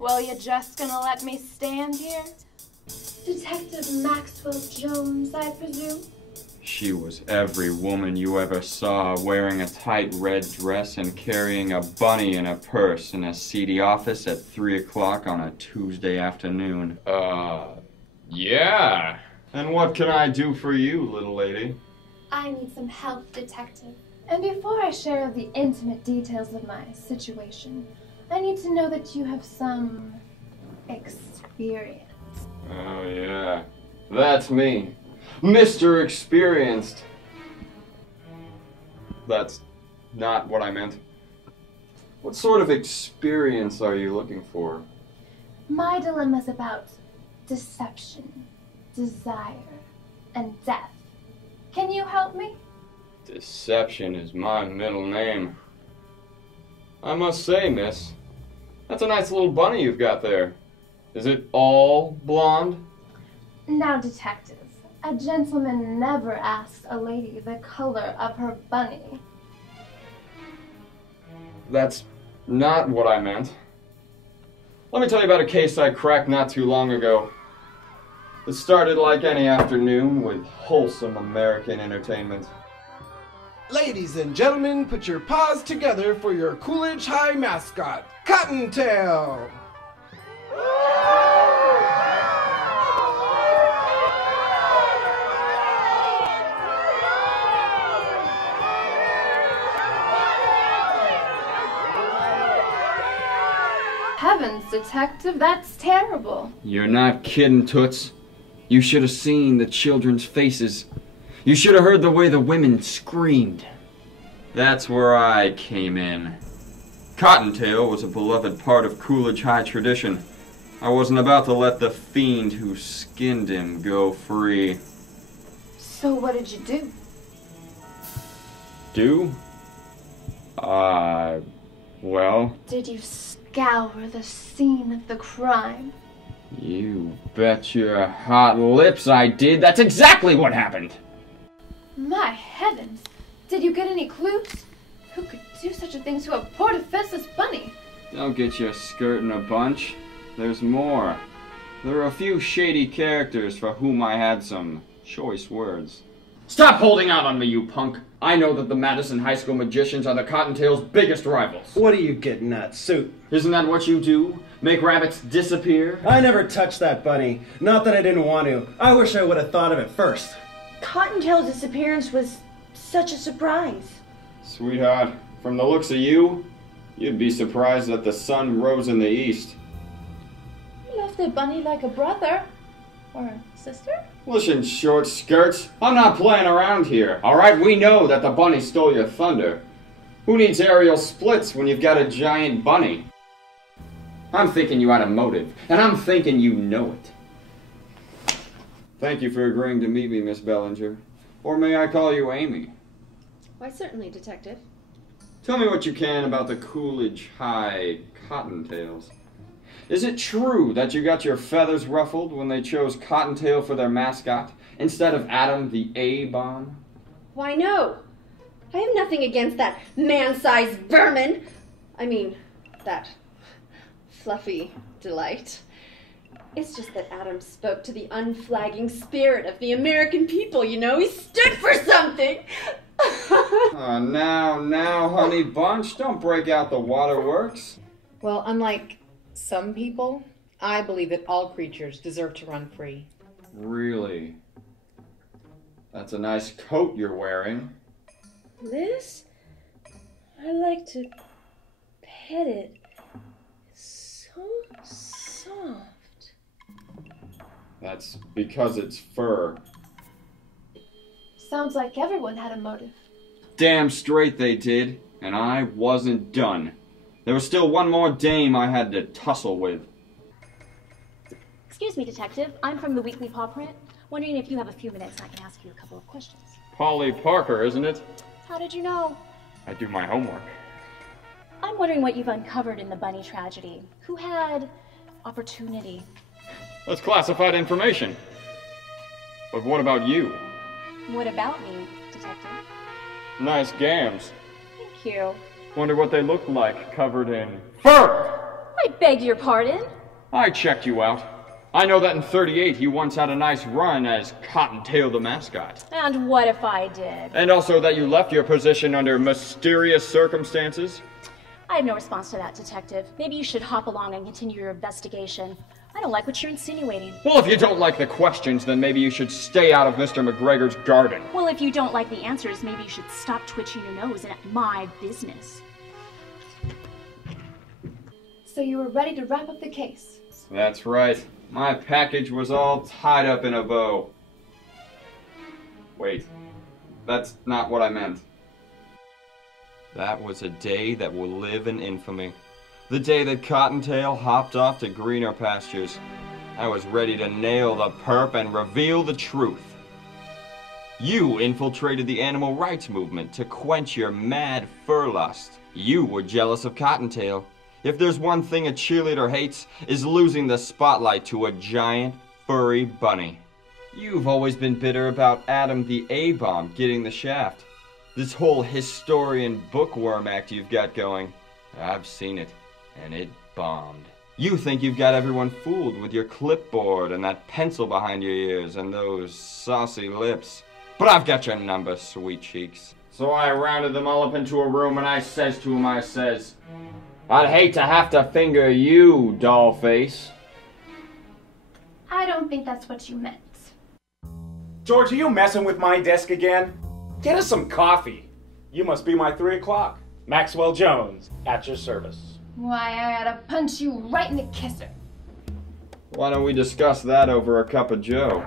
Well, you just gonna let me stand here? Detective Maxwell Jones, I presume? She was every woman you ever saw, wearing a tight red dress and carrying a bunny in a purse in a seedy office at 3 o'clock on a Tuesday afternoon. Yeah. And what can I do for you, little lady? I need some help, Detective. And before I share the intimate details of my situation, I need to know that you have some experience. Oh, yeah. That's me. Mr. Experienced. That's not what I meant. What sort of experience are you looking for? My dilemma's about deception, desire, and death. Can you help me? Deception is my middle name. I must say, miss, that's a nice little bunny you've got there. Is it all blonde? Now, Detective, a gentleman never asks a lady the color of her bunny. That's not what I meant. Let me tell you about a case I cracked not too long ago. It started like any afternoon with wholesome American entertainment. Ladies and gentlemen, put your paws together for your Coolidge High mascot, Cottontail! Heavens, Detective, that's terrible. You're not kidding, Toots. You should have seen the children's faces. You should have heard the way the women screamed. That's where I came in. Cottontail was a beloved part of Coolidge High tradition. I wasn't about to let the fiend who skinned him go free. So what did you do? Do? Well... Did you scour the scene of the crime? You bet your hot lips I did. That's exactly what happened! My heavens! Did you get any clues? Who could do such a thing to a poor defenseless bunny? Don't get your skirt in a bunch. There's more. There are a few shady characters for whom I had some choice words. Stop holding out on me, you punk! I know that the Madison High School magicians are the Cottontail's biggest rivals. What are you getting at, Suit? Isn't that what you do? Make rabbits disappear? I never touched that bunny. Not that I didn't want to. I wish I would have thought of it first. Cottontail's disappearance was such a surprise. Sweetheart, from the looks of you, you'd be surprised that the sun rose in the east. You love the bunny like a brother. Or a sister? Listen, short skirts, I'm not playing around here, alright? We know that the bunny stole your thunder. Who needs aerial splits when you've got a giant bunny? I'm thinking you had a motive, and I'm thinking you know it. Thank you for agreeing to meet me, Miss Belanger. Or may I call you Amy? Why, certainly, Detective. Tell me what you can about the Coolidge High Cottontails. Is it true that you got your feathers ruffled when they chose Cottontail for their mascot, instead of Adam the A-bomb? Why, no. I have nothing against that man-sized vermin. I mean, that fluffy delight. It's just that Adam spoke to the unflagging spirit of the American people, you know? He stood for something! Now, honey bunch, don't break out the waterworks. Well, unlike some people, I believe that all creatures deserve to run free. Really? That's a nice coat you're wearing. Liz? I like to pet it. It's so soft. That's because it's fur. Sounds like everyone had a motive. Damn straight they did, and I wasn't done. There was still one more dame I had to tussle with. Excuse me, Detective. I'm from the Weekly Paw Print. Wondering if you have a few minutes and I can ask you a couple of questions. Polly Parker, isn't it? How did you know? I do my homework. I'm wondering what you've uncovered in the bunny tragedy. Who had opportunity? That's classified information. But what about you? What about me, Detective? Nice gams. Thank you. Wonder what they look like covered in fur! I beg your pardon? I checked you out. I know that in 38 you once had a nice run as Cottontail the mascot. And what if I did? And also that you left your position under mysterious circumstances. I have no response to that, Detective. Maybe you should hop along and continue your investigation. I don't like what you're insinuating. Well, if you don't like the questions, then maybe you should stay out of Mr. McGregor's garden. Well, if you don't like the answers, maybe you should stop twitching your nose at my business. So you were ready to wrap up the case? That's right. My package was all tied up in a bow. Wait, that's not what I meant. That was a day that will live in infamy. The day that Cottontail hopped off to greener pastures. I was ready to nail the perp and reveal the truth. You infiltrated the animal rights movement to quench your mad fur lust. You were jealous of Cottontail. If there's one thing a cheerleader hates, is losing the spotlight to a giant, furry bunny. You've always been bitter about Adam the A-bomb getting the shaft. This whole historian bookworm act you've got going, I've seen it, and it bombed. You think you've got everyone fooled with your clipboard and that pencil behind your ears and those saucy lips. But I've got your number, sweet cheeks. So I rounded them all up into a room and I says to him, I says, I'd hate to have to finger you, doll face. I don't think that's what you meant. George, are you messing with my desk again? Get us some coffee. You must be my 3 o'clock. Maxwell Jones, at your service. Why, I ought to punch you right in the kisser. Why don't we discuss that over a cup of joe?